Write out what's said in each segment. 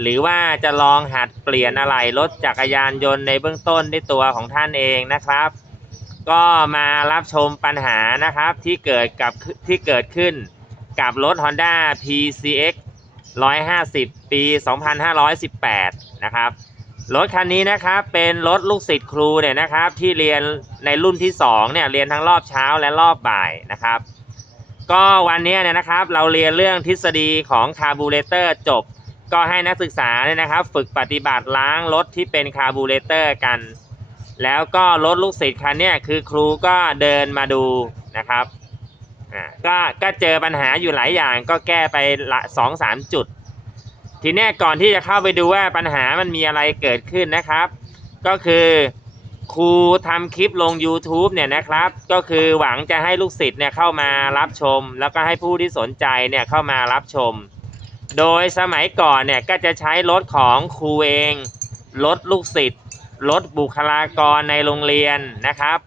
หรือว่าจะลองหัดเปลี่ยนอะไหล่รถจักรยานยนต์ในเบื้องต้นด้วยตัวของท่านเองนะครับ ก็มารับชมปัญหานะครับที่เกิดกับที่เกิดขึ้นกับรถ Honda PCX 150 ปี 2518 นะครับ รถคันนี้นะครับเป็นรถลูกศิษย์ครูเนี่ยนะครับที่เรียนในรุ่นที่2เนี่ยเรียนทั้งรอบเช้าและรอบบ่ายนะครับ ก็วันนี้เนี่ยนะครับเราเรียนเรื่องทฤษฎีของคาร์บูเรเตอร์จบ ก็ให้นักศึกษาเนี่ยนะครับ ฝึกปฏิบัติล้างรถที่เป็นคาร์บูเรเตอร์กัน แล้วก็รถลูกศิษย์คันนี้คือครูก็เดินมาดูนะครับก็ก็เจอปัญหาอยู่หลายอย่างก็แก้ไปละสองสามจุด ทีนี้ก่อนที่จะเข้าไปดูว่าปัญหามันมีอะไรเกิดขึ้นนะครับ ก็คือครูทำคลิปลง YouTube เนี่ยนะครับ ก็คือหวังจะให้ลูกศิษย์เนี่ยเข้ามารับชม แล้วก็ให้ผู้ที่สนใจเนี่ยเข้ามารับชม โดยสมัยก่อนเนี่ยก็จะใช้รถของครูเอง รถลูกศิษย์ รถบุคลากรในโรงเรียนนะครับ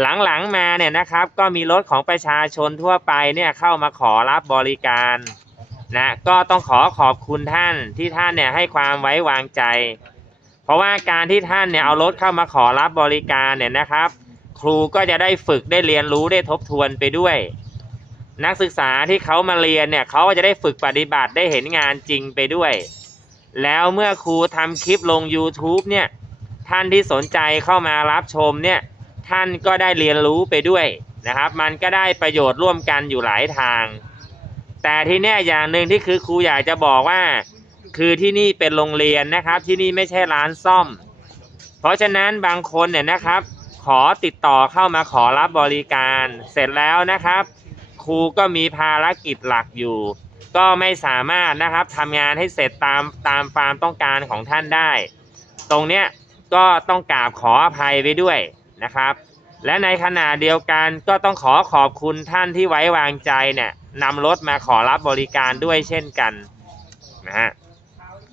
หลังๆมาเนี่ยนะครับ ก็มีรถของประชาชนทั่วไปเนี่ยเข้ามาขอรับบริการนะก็ต้องขอขอบคุณท่านที่ท่านเนี่ยให้ความไว้วางใจ เพราะว่าการที่ท่านเนี่ยเอารถเข้ามาขอรับบริการเนี่ยนะครับ ครูก็จะได้ฝึกได้เรียนรู้ได้ทบทวนไปด้วย นักศึกษาที่เขามาเรียนเนี่ยเขาก็จะได้ฝึกปฏิบัติได้เห็นงานจริงไปด้วย แล้วเมื่อครูทำคลิปลง YouTube เนี่ยท่านที่สนใจเข้ามารับชมเนี่ยท่านก็ได้เรียนรู้ไปด้วยนะครับ มันก็ได้ประโยชน์ร่วมกันอยู่หลายทาง แต่ที่แน่อย่างหนึ่งที่คือครูอยากจะบอกว่า คือที่นี่เป็นโรงเรียนนะครับ ที่นี่ไม่ใช่ร้านซ่อม เพราะฉะนั้นบางคนเนี่ยนะครับ ขอติดต่อเข้ามาขอรับบริการเสร็จแล้วนะครับ ครูก็มีภารกิจหลักอยู่ ก็ไม่สามารถนะครับทำงานให้เสร็จตามตามความต้องการของท่านได้ ตรงเนี้ยก็ต้องกราบขออภัยไปด้วยนะครับ และในขณะเดียวกันก็ต้องขอขอบคุณท่านที่ไว้วางใจเนี่ยนำรถมาขอรับบริการด้วยเช่นกันนะฮะ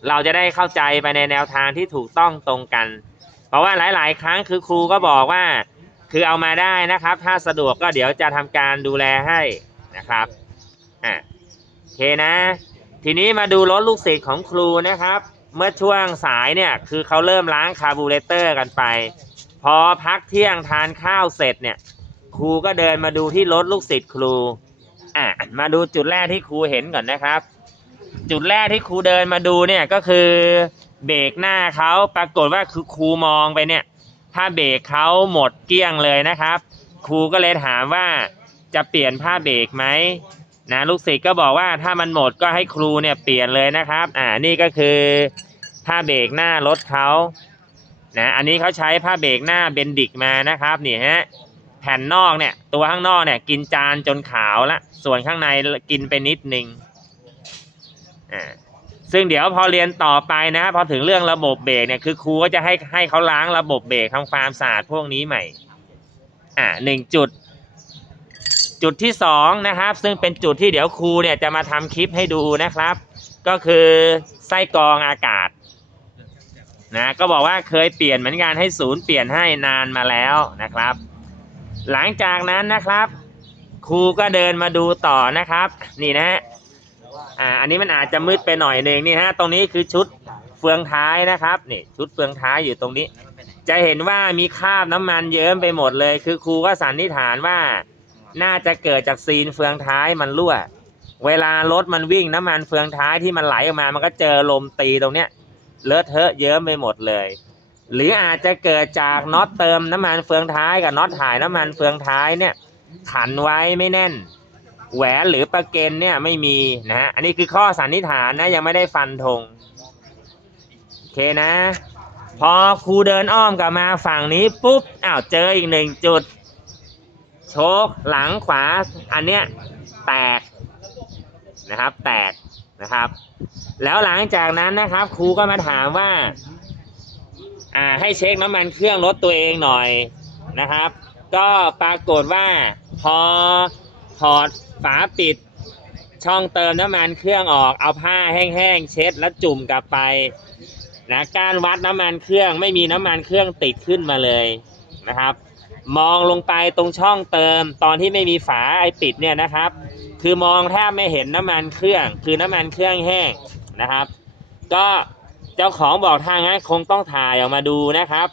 เราจะได้เข้าใจไปในแนวทางที่ถูกต้องตรงกัน เพราะว่าหลาย ๆ ครั้งคือครูก็บอกว่า คือเอามาได้นะครับ ถ้าสะดวกก็เดี๋ยวจะทำการดูแลให้นะครับอะโอเคนะ ทีนี้มาดูรถลูกศิษย์ของครูนะครับ เมื่อช่วงสายเนี่ยคือเขาเริ่มล้างคาร์บูเรเตอร์กันไป พอพักเที่ยงทานข้าวเสร็จเนี่ยครูก็เดินมาดูที่รถลูกศิษย์ครูอะมาดูจุดแรกที่ครูเห็นก่อนนะครับ จุดแรกที่ครูเดินมาดูเนี่ยก็คือเบรกหน้าเขาปรากฏว่าคือครูมองไปเนี่ย ถ้าเบรกเขาหมดเกลี้ยงเลยนะครับ ครูก็เลยถามว่าจะเปลี่ยนผ้าเบรกไหมนะลูกศิษย์ก็บอกว่าถ้ามันหมดก็ให้ครูเนี่ยเปลี่ยนเลยนะครับ อ่านี่ก็คือผ้าเบรกหน้ารถเขานะอันนี้เขาใช้ผ้าเบรกหน้าเบนดิกมานะครับนี่ฮะแผ่นนอกเนี่ย ตัวข้างนอกเนี่ย กินจานจนขาวละส่วนข้างในกินไปนิดนึงอ่า ซึ่งเดี๋ยวพอเรียนต่อไปนะพอถึงเรื่องระบบเบรกเนี่ยคือครูก็จะให้ให้เขาล้างระบบเบรกทำความสะอาดพวกนี้ใหม่ อ่าหนึ่งจุด จุดที่สองนะครับ ซึ่งเป็นจุดที่เดี๋ยวครูเนี่ยจะมาทำคลิปให้ดูนะครับ ก็คือไส้กรองอากาศนะก็บอกว่าเคยเปลี่ยนเหมือนกันให้ศูนย์เปลี่ยนให้นานมาแล้วนะครับ หลังจากนั้นนะครับ ครูก็เดินมาดูต่อนะครับ นี่นะฮะ อ่าอันนี้มันอาจจะมืดไปหน่อยหนึ่งนี่ฮะตรงนี้คือชุดเฟืองท้ายนะครับนี่ชุดเฟืองท้ายอยู่ตรงนี้ จะเห็นว่ามีคราบน้ำมันเยิ้มไปหมดเลย คือครูก็สันนิษฐานว่า น่าจะเกิดจากซีนเฟืองท้ายมันรั่ว เวลารถมันวิ่งน้ำมันเฟืองท้ายที่มันไหลออกมา มันก็เจอลมตีตรงเนี้ยเลอะเทอะเยิ้มไปหมดเลย หรืออาจจะเกิดจากน็อตเติมน้ำมันเฟืองท้ายกับน็อตถ่ายน้ำมันเฟืองท้ายเนี่ยขันไว้ไม่แน่น แหวนหรือประเกนเนี่ยไม่มีนะฮะอันนี้คือข้อสันนิษฐานนะยังไม่ได้ฟันธงโอเคนะ พอครูเดินอ้อมกลับมาฝั่งนี้ปุ๊บอ้าวเจออีกหนึ่งจุด โชคหลังขวาอันเนี้ยแตกนะครับ แตกนะครับ แล้วหลังจากนั้นนะครับ ครูก็มาถามว่าอ่าให้เช็คน้ำมันเครื่องรถตัวเองหน่อยนะครับ ก็ปรากฏว่าพอถอด ฝาปิดช่องเติมน้ำมันเครื่องออกเอาผ้าแห้งๆเช็ดแล้วจุ่มกลับไปนะการวัดน้ำมันเครื่องไม่มีน้ำมันเครื่องติดขึ้นมาเลยนะครับ มองลงไปตรงช่องเติมตอนที่ไม่มีฝาไอปิดเนี่ยนะครับ คือมองแทบไม่เห็นน้ำมันเครื่อง คือน้ำมันเครื่องแห้งนะครับ ก็เจ้าของบอกทางนั้นคงต้องถ่ายออกมาดูนะครับ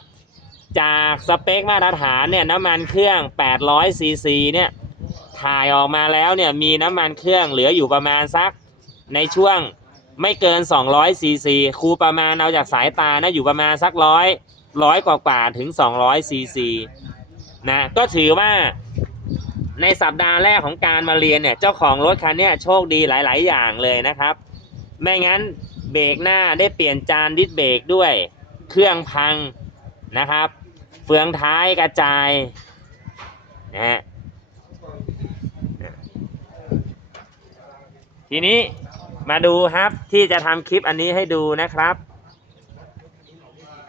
จากสเปคมาตรฐานเนี่ยน้ำมันเครื่อง800ซีซีเนี่ย ถ่ายออกมาแล้วเนี่ยมีน้ำมันเครื่องเหลืออยู่ประมาณสักในช่วงไม่เกิน 200ซีซีครูประมาณเอาจากสายตานะอยู่ประมาณสักร้อยร้อยกว่าๆถึง 200ซีซีนะก็ถือว่าในสัปดาห์แรกของการมาเรียนเนี่ยเจ้าของรถคันนี้โชคดีหลาย ๆ อย่างเลยนะครับ ไม่งั้นเบรกหน้าได้เปลี่ยนจานดิสเบรกด้วย เครื่องพังนะครับ เฟืองท้ายกระจายนะฮะ ทีนี้มาดูครับที่จะทำคลิปอันนี้ให้ดูนะครับ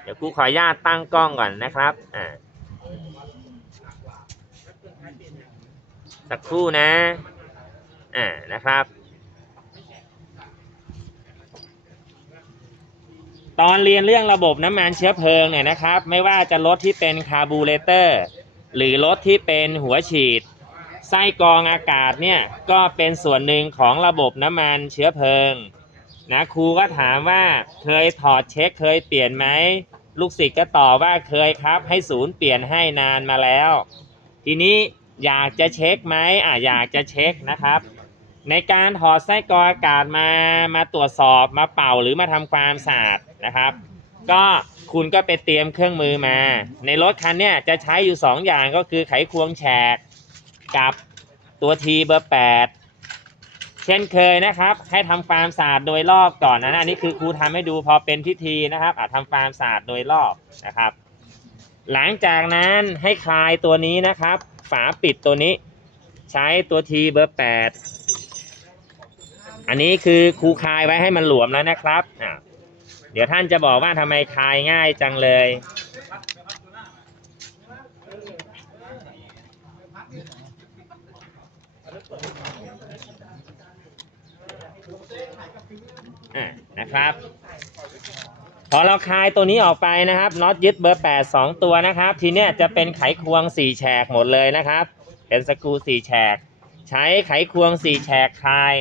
เดี๋ยวกูขออนุญาตตั้งกล้องก่อนนะครับอ่าสักครู่นะอ่านะครับ ตอนเรียนเรื่องระบบน้ำมันเชื้อเพลิงเนี่ยนะครับ ไม่ว่าจะรถที่เป็นคาร์บูเรเตอร์ หรือรถที่เป็นหัวฉีด ไส้กรองอากาศเนี่ยก็เป็นส่วนหนึ่งของระบบน้ำมันเชื้อเพลิงนะครูก็ถามว่าเคยถอดเช็คเคยเปลี่ยนไหมลูกศิษย์ก็ตอบว่าเคยครับให้ศูนย์เปลี่ยนให้นานมาแล้ว ทีนี้อยากจะเช็คไหมอะอยากจะเช็คนะครับ ในการถอดไส้กรองอากาศมามาตรวจสอบมาเป่าหรือมาทำความสะอาดนะครับ ก็คุณก็ไปเตรียมเครื่องมือมา ในรถคันเนี้ยจะใช้อยู่ 2 อย่างก็คือไขควงแฉก กับตัวทีเบอร์8เช่นเคยนะครับ ให้ทำความสะอาดโดยรอบก่อนนะอันนี้คือครูทำให้ดูพอเป็นพิธีนะครับอาจทำความสะอาดโดยรอบนะครับ หลังจากนั้นให้คลายตัวนี้นะครับ ฝาปิดตัวนี้ ใช้ตัวทีเบอร์8อันนี้คือครูคลายไว้ให้มันหลวมแล้วนะครับ เดี๋ยวท่านจะบอกว่าทำไมคลายง่ายจังเลย อะนะครับ พอเราคลายตัวนี้ออกไปนะครับน็อตยึดเบอร์ 8 2 ตัวนะครับ ทีเนี้ยจะเป็นไขควง 4 แฉกหมดเลยนะครับ เป็นสกรู4 แฉก ใช้ไขควง 4 แฉกคลาย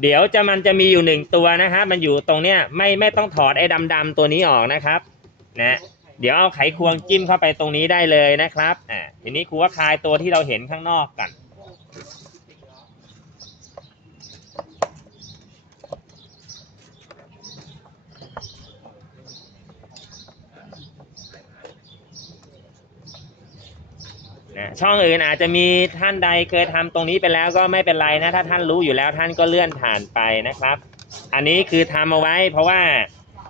เดี๋ยวจะมันจะมีอยู่หนึ่งตัวนะครับมันอยู่ตรงเนี้ยไม่ไม่ต้องถอดไอ้ดำๆตัวนี้ออกนะครับนะเดี๋ยวเอาไขควงจิ้มเข้าไปตรงนี้ได้เลยนะครับอ่าทีนี้ครูว่าคลายตัวที่เราเห็นข้างนอกกัน นะช่องอื่นอาจจะมีท่านใดเคยทำตรงนี้ไปแล้วก็ไม่เป็นไรนะ ถ้าท่านรู้อยู่แล้วท่านก็เลื่อนผ่านไปนะครับ อันนี้คือทำเอาไว้เพราะว่า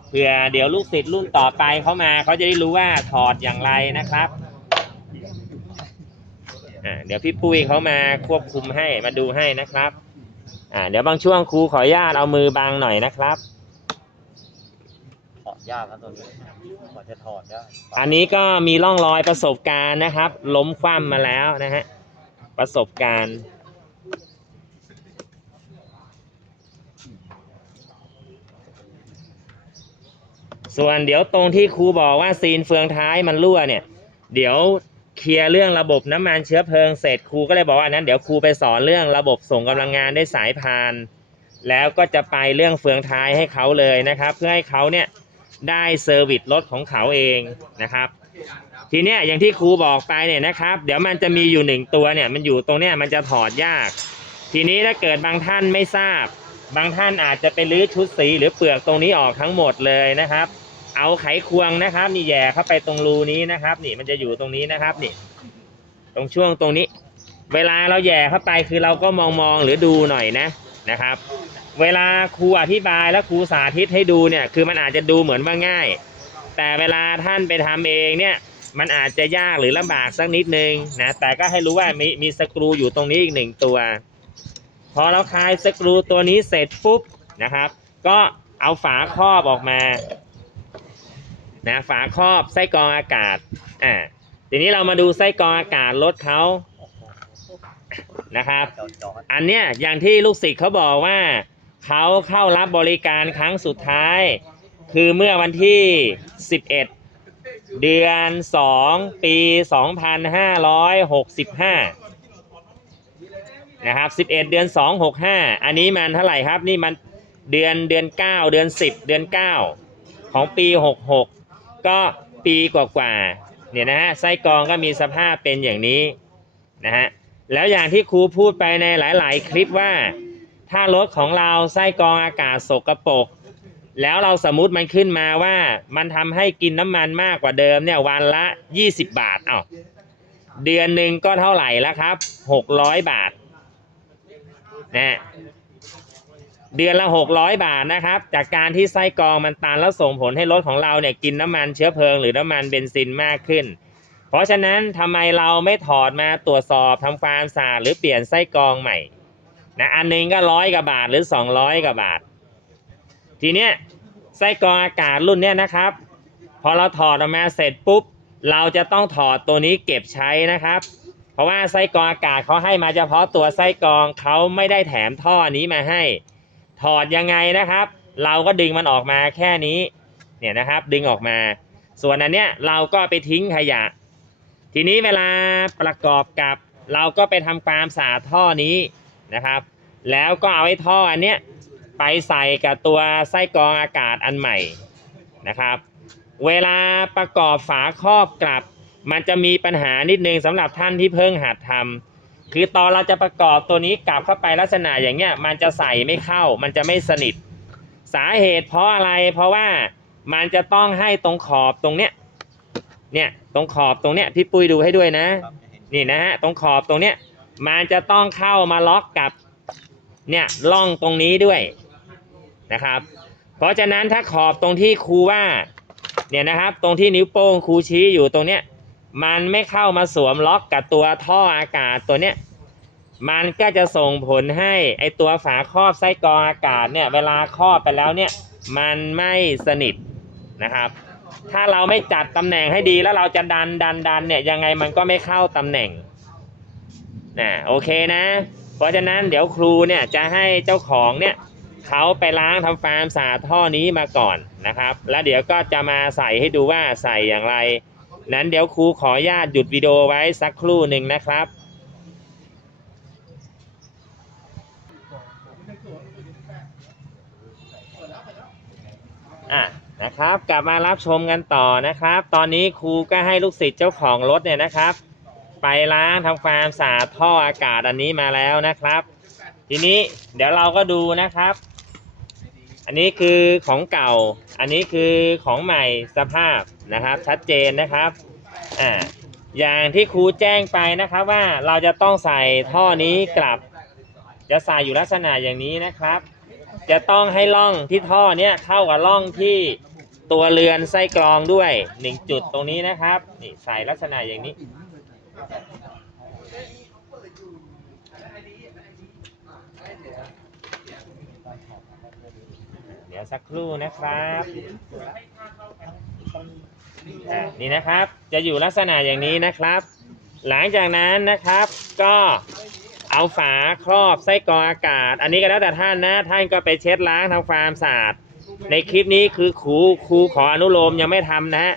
เผื่อเดี๋ยวลูกศิษย์รุ่นต่อไปเขามาเขาจะได้รู้ว่าถอดอย่างไรนะครับเดี๋ยวพี่ปุ้ยเขามาควบคุมให้มาดูให้นะครับเดี๋ยวบางช่วงครูขออนุญาตเอามือบังหน่อยนะครับ ยากนะตัวนี้กว่าจะถอดได้อันนี้ก็มีร่องรอยประสบการณ์นะครับ ล้มคว่ำมาแล้วนะฮะประสบการณ์ส่วนเดี๋ยวตรงที่ครูบอกว่าซีนเฟืองท้ายมันรั่วเนี่ย เดี๋ยวเคลียร์เรื่องระบบน้ำมันเชื้อเพลิงเสร็จครูก็เลยบอกว่านั้นเดี๋ยวครูไปสอนเรื่องระบบส่งกำลังงานได้วยสายพาน แล้วก็จะไปเรื่องเฟืองท้ายให้เขาเลยนะครับ เพื่อให้เขาเนี่ย ได้เซอร์วิสรถของเขาเองนะครับ ทีเนี้ยอย่างที่ครูบอกไปเนี่ยนะครับ เดี๋ยวมันจะมีอยู่หนึ่งตัวเนี่ยมันอยู่ตรงเนี้ยมันจะถอดยาก ทีนี้ถ้าเกิดบางท่านไม่ทราบ บางท่านอาจจะไปรื้อชุดสีหรือเปลือกตรงนี้ออกทั้งหมดเลยนะครับ เอาไขควงนะครับนี่แย่เข้าไปตรงรูนี้นะครับ นี่มันจะอยู่ตรงนี้นะครับนี่ ตรงช่วงตรงนี้ เวลาเราแย่เข้าไปคือเราก็มองมองหรือดูหน่อยนะนะครับ เวลาครูอธิบายและครูสาธิตให้ดูเนี่ย คือมันอาจจะดูเหมือนว่าง่าย แต่เวลาท่านไปทำเองเนี่ย มันอาจจะยากหรือลำบากสักนิดนึงนะ แต่ก็ให้รู้ว่ามีมีสกรูอยู่ตรงนี้อีกหนึ่งตัว พอเราคลายสกรูตัวนี้เสร็จปุ๊บนะครับ ก็เอาฝาครอบออกมานะฝาครอบไส้กรองอากาศอ่าทีนี้เรามาดูไส้กรองอากาศรถเขานะครับ อันเนี้ยอย่างที่ลูกศิษย์เขาบอกว่า เขาเข้ารับบริการครั้งสุดท้าย คือเมื่อวันที่ 11 เดือน 2 ปี 2565 นะครับ 11 เดือน 265 อันนี้มันเท่าไหร่ครับ นี่มันเดือนเดือน 9 เดือน 10 เดือน 9 ของปี 66 ก็ปีกว่าๆเนี่ยนะฮะไส้กรองก็มีสภาพเป็นอย่างนี้นะฮะแล้วอย่างที่ครูพูดไปในหลาย ๆ คลิปว่า ถ้ารถของเราไส้กรองอากาศสกรปรกแล้วเราสมมุติมันขึ้นมาว่ามันทำให้กินน้ำมันมากกว่าเดิมเนี่ยวันละ 20 บาทเอ้าเดือนหนึ่งก็เท่าไหร่แล้วครับ 600 บาทนะเดือนละ 600 บาทนะครับ จากการที่ไส้กรองมันตันแล้วส่งผลให้รถของเราเนี่ยกินน้ำมันเชื้อเพลิงหรือน้ำมันเบนซินมากขึ้น เพราะฉะนั้นทำไมเราไม่ถอดมาตรวจสอบทำความสะอาดหรือเปลี่ยนไส้กรองใหม่ นะอันหนึ่งก็ร้อยกว่าบาทหรือ200กว่าบาท ทีเนี้ยไส้กรองอากาศรุ่นเนี้ยนะครับ พอเราถอดออกมาเสร็จปุ๊บ เราจะต้องถอดตัวนี้เก็บใช้นะครับ เพราะว่าไส้กรองอากาศเขาให้มาเฉพาะตัวไส้กรองเขาไม่ได้แถมท่อนี้มาให้ ถอดยังไงนะครับ เราก็ดึงมันออกมาแค่นี้เนี่ยนะครับดึงออกมา ส่วนอันเนี้ยเราก็ไปทิ้งขยะ ทีนี้เวลาประกอบกับเราก็ไปทำความสะอาดท่อนี้ นะครับ แล้วก็เอาไอ้ท่ออันเนี้ยไปใส่กับตัวไส้กรองอากาศอันใหม่นะครับ เวลาประกอบฝาครอบกลับ มันจะมีปัญหานิดนึงสำหรับท่านที่เพิ่งหัดทำคือตอนเราจะประกอบตัวนี้กลับเข้าไปลักษณะอย่างเงี้ยมันจะใส่ไม่เข้า มันจะไม่สนิท สาเหตุเพราะอะไรเพราะว่ามันจะต้องให้ตรงขอบตรงเนี้ยเนี่ยตรงขอบตรงเนี้ยพี่ปุ้ยดูให้ด้วยนะ นี่นะฮะตรงขอบตรงเนี้ย มันจะต้องเข้ามาล็อกกับเนี่ยร่องตรงนี้ด้วยนะครับ เพราะฉะนั้นถ้าขอบตรงที่ครูว่าเนี่ยนะครับตรงที่นิ้วโป้งครูชี้อยู่ตรงเนี้ยมันไม่เข้ามาสวมล็อกกับตัวท่ออากาศตัวเนี้ยมันก็จะส่งผลให้ไอตัวฝาครอบไส้กรองอากาศเนี่ยเวลาครอบไปแล้วเนี่ยมันไม่สนิทนะครับ ถ้าเราไม่จัดตำแหน่งให้ดีแล้วเราจะดันดันดันเนี่ยยังไงมันก็ไม่เข้าตำแหน่ง นะโอเคนะ เพราะฉะนั้นเดี๋ยวครูเนี่ยจะให้เจ้าของเนี่ยเขาไปล้างทำฟาร์มสาท่อนี้มาก่อนนะครับ แล้วเดี๋ยวก็จะมาใส่ให้ดูว่าใส่อย่างไร นั้นเดี๋ยวครูขออนุญาตหยุดวิดีโอไว้สักครู่หนึ่งนะครับอะนะครับกลับมารับชมกันต่อนะครับ ตอนนี้ครูก็ให้ลูกศิษย์เจ้าของรถเนี่ยนะครับ ไปล้างทำความสะอาดท่ออากาศอันนี้มาแล้วนะครับ ทีนี้เดี๋ยวเราก็ดูนะครับ อันนี้คือของเก่า อันนี้คือของใหม่สภาพนะครับ ชัดเจนนะครับอ่าอย่างที่ครูแจ้งไปนะครับว่าเราจะต้องใส่ท่อนี้กลับ จะใส่อยู่ลักษณะอย่างนี้นะครับ จะต้องให้ร่องที่ท่อเนี้ยเข้ากับร่องที่ตัวเรือนไส้กรองด้วยหนึ่งจุดตรงนี้นะครับนี่ใส่ลักษณะอย่างนี้ เดี๋ยวสักครู่นะครับอะนี่นะครับ จะอยู่ลักษณะอย่างนี้นะครับ หลังจากนั้นนะครับก็เอาฝาครอบไส้กรองอากาศ อันนี้ก็แล้วแต่ท่านนะ ท่านก็ไปเช็ดล้างทำความสะอาด ในคลิปนี้คือครูครูขออนุโลมยังไม่ทำนะฮะ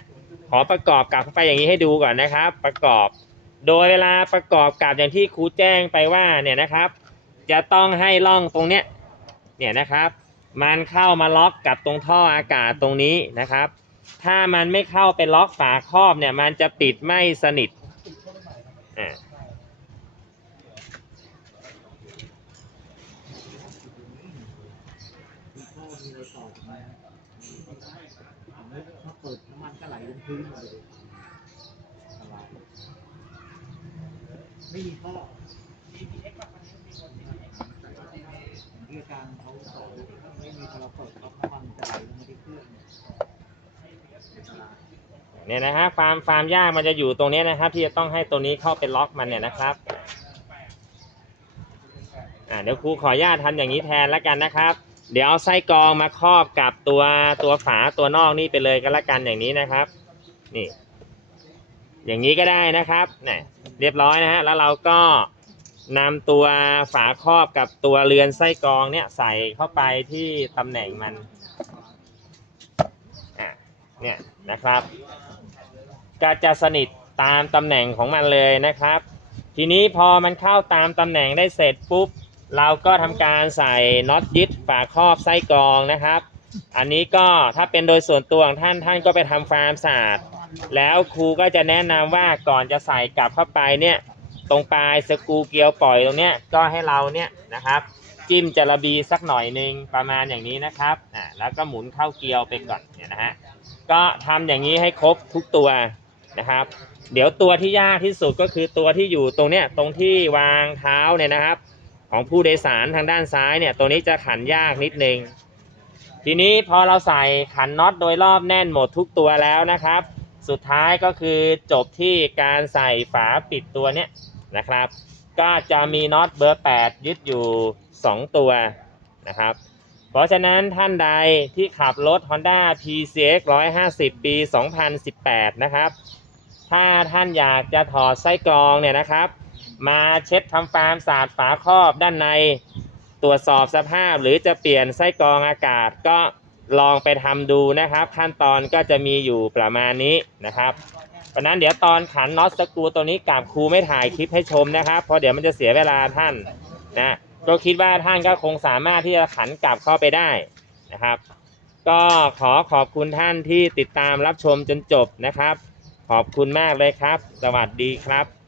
ขอประกอบกลับเข้าไปอย่างนี้ให้ดูก่อนนะครับ ประกอบ โดยเวลาประกอบกับอย่างที่ครูแจ้งไปว่าเนี่ยนะครับ จะต้องให้ร่องตรงเนี้ยเนี่ยนะครับ มันเข้ามาล็อกกับตรงท่ออากาศตรงนี้นะครับ ถ้ามันไม่เข้าไปล็อกฝาครอบเนี่ยมันจะปิดไม่สนิทอ่าเปิดน้ำมันก็ไหลลงพื้นเลย ไม่มีท่อที่อาจารเขาสอนไม่มีพอเราเปิดปั๊บน้ำมันจะไหลงมาที่เครื่องอันตรายเนี่ยนะฮะฟาร์มฟาร์มหญ้ามันจะอยู่ตรงเนี้ยนะครับ ที่จะต้องให้ตัวนี้เข้าไปล็อกมันเนี่ยนะครับอ่าเดี๋ยวครูขออนุญาตทำอย่างนี้แทนแล้วกันนะครับ เดี๋ยวเอาไส้กรองมาครอบกับตัวตัวฝาตัวนอกนี่ไปเลยก็แล้วกันอย่างนี้นะครับ นี่ อย่างนี้ก็ได้นะครับเนี่ยเรียบร้อยนะฮะแล้วเราก็นำตัวฝาครอบกับตัวเรือนไส้กรองเนี่ยใส่เข้าไปที่ตำแหน่งมันอะเนี่ยนะครับก็จะสนิทตามตำแหน่งของมันเลยนะครับ ทีนี้พอมันเข้าตามตำแหน่งได้เสร็จปุ๊บ เราก็ทำการใส่น็อตยึดฝาครอบไส้กรองนะครับ อันนี้ก็ถ้าเป็นโดยส่วนตัวของท่านท่านก็ไปทำความสะอาด แล้วครูก็จะแนะนำว่าก่อนจะใส่กลับเข้าไปเนี่ยตรงปลายสกูเกลียวปล่อยตรงเนี้ยก็ให้เราเนี่ยนะครับ จิ้มจระบีสักหน่อยหนึ่งประมาณอย่างนี้นะครับอ่าแล้วก็หมุนเข้าเกลียวไปก่อนเนี่ยนะฮะก็ทำอย่างนี้ให้ครบทุกตัวนะครับ เดี๋ยวตัวที่ยากที่สุดก็คือตัวที่อยู่ตรงเนี้ยตรงที่วางเท้าเนี่ยนะครับ ของผู้โดยสารทางด้านซ้ายเนี่ยตัวนี้จะขันยากนิดนึงทีนี้พอเราใส่ขันน็อตโดยรอบแน่นหมดทุกตัวแล้วนะครับ สุดท้ายก็คือจบที่การใส่ฝาปิดตัวเนี้ยนะครับ ก็จะมีน็อตเบอร์ 8 ยึดอยู่ 2 ตัวนะครับ เพราะฉะนั้นท่านใดที่ขับรถ Honda PCX 150 ปี 2018 นะครับ ถ้าท่านอยากจะถอดไส้กรองเนี่ยนะครับ มาเช็ดทำความสะอาดฝาครอบด้านใน ตรวจสอบสภาพหรือจะเปลี่ยนไส้กรองอากาศก็ ลองไปทำดูนะครับ ขั้นตอนก็จะมีอยู่ประมาณนี้นะครับเพราะนั้นเดี๋ยวตอนขันน็อตสกูตัวนี้กับครูไม่ถ่ายคลิปให้ชมนะครับ เพราะเดี๋ยวมันจะเสียเวลาท่านนะก็คิดว่าท่านก็คงสามารถที่จะขันกลับเข้าไปได้นะครับ ก็ขอขอบคุณท่านที่ติดตามรับชมจนจบนะครับ ขอบคุณมากเลยครับ สวัสดีครับ